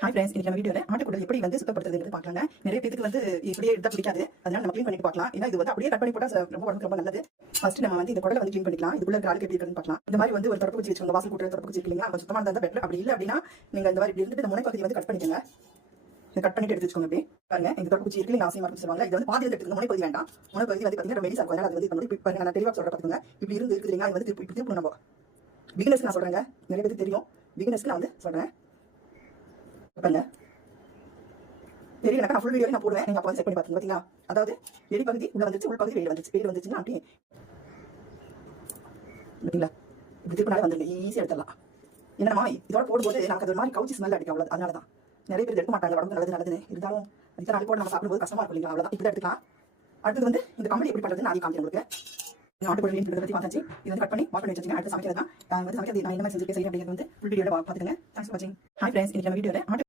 Hi friends, இன்னைக்கு நம்ம வீடியோல ஆட்டுக்குடல் எப்படி வந்து சுத்தப்படுத்துறது பார்க்கலாங்க. நிறைய பேருக்கு வந்து இப்படியே எடுத்தா பிடிக்காது. அதனால நம்ம க்ளீன் பண்ணிட்டு பார்க்கலாம். ஏன்னா இது வந்து அப்படியே கட் பண்ணி போட்டா ரொம்ப உடம்புக்கு ரொம்ப நல்லது. ஃபர்ஸ்ட் நம்ம வந்து இந்த குடலை வந்து க்ளீன் பண்ணிக்கலாம். இதுக்குள்ள காலுக்கு எப்படி இருக்குன்னு பார்க்கலாம். இந்த மாதிரி வந்து ஒரு தொடப்பு குச்சி வச்சுக்கோங்க. வாசல் கூட்டுற தொடப்பு குச்சி இல்லைங்களா, கொஞ்சம் சுத்தமா இருந்தா பெட்டர். அப்படி இல்லை அப்படின்னா நீங்க இந்த மாதிரி இப்படி இருந்துட்டு இந்த முனைப்பகுதி வந்து கட் பண்ணிக்கோங்க. இதை கட் பண்ணிட்டு எடுத்து வச்சுக்கோங்க. இப்படி பாருங்க, இந்த தொடப்பு குச்சி இருக்கு, அவசியமா இருக்கு சொல்லுவாங்க. இது வந்து பாதி எடுத்துக்கோங்க, முனைப்பகுதி வேண்டாம். முனைப்பகுதி வந்து பார்த்தீங்கன்னா மெலிசா இருக்கும். அதனால அது வந்து இப்படி பாருங்க, நான் தெளிவாக சொல்ற பார்த்துக்கோங்க. இப்படி இருந்து இருக்குது இல்லைங்களா, இது வந்து இப்படி திருப்பணும். நம்ம பிகினர்ஸ்க்கு நான் சொல்றேங்க, நிறைய பேருக்கு தெரியும். பிகினர்ஸ்க்கு நான் வந்து சொல்றேன் பாருங்க. தெரியல, நான் ஃபுல் வீடியோ நான் போடுவேன். நீங்க அப்போ செக் பண்ணி பாத்தீங்க பாத்தீங்களா. அதாவது வெளி பகுதி உள்ள வந்துச்சு, உள் பகுதி வெளியே வந்துச்சு. வெளியே வந்துச்சுன்னா அப்படியே பாத்தீங்களா, இப்படி திருப்பினாலே வந்துருங்க, ஈஸியா எடுத்துடலாம். என்னமா இதோட போடும்போது நமக்கு அது ஒரு மாதிரி கவுச்சி ஸ்மெல் அடிக்கும். அவ்வளவு அதனால தான் நிறைய பேர் எடுக்க மாட்டாங்க. உடம்பு நல்லது நல்லதுன்னு இருந்தாலும் அதுக்கு நாளைக்கு போட நம்ம சாப்பிடும்போது கஷ்டமா இருக்கும் இல்லைங்களா. அவ்வளவுதான், இப்படி எடுத்துக்கலாம். அடுத்தது வந்து இந்த கம்பளி எப்படி பண்றது நான் காமிக்கிறேன் உங்களுக்கு. ஆட்டுக்குடல் க்ளீன் பத்தி பார்த்தாச்சு. இது வந்து கட் பண்ணி வாஷ் பண்ணி வச்சுங்க. அடுத்து சமைக்கிறது தான் வந்து சமைக்கிறது நான் என்ன மாதிரி செஞ்சு செய்யறேன் அப்படிங்கிறது வந்து ஃபுல் வீடியோட பாத்துக்கங்க. தேங்க்ஸ் ஃபார் வாட்சிங். ஹாய் ஃப்ரெண்ட்ஸ், இன்னைக்கு நம்ம வீடியோல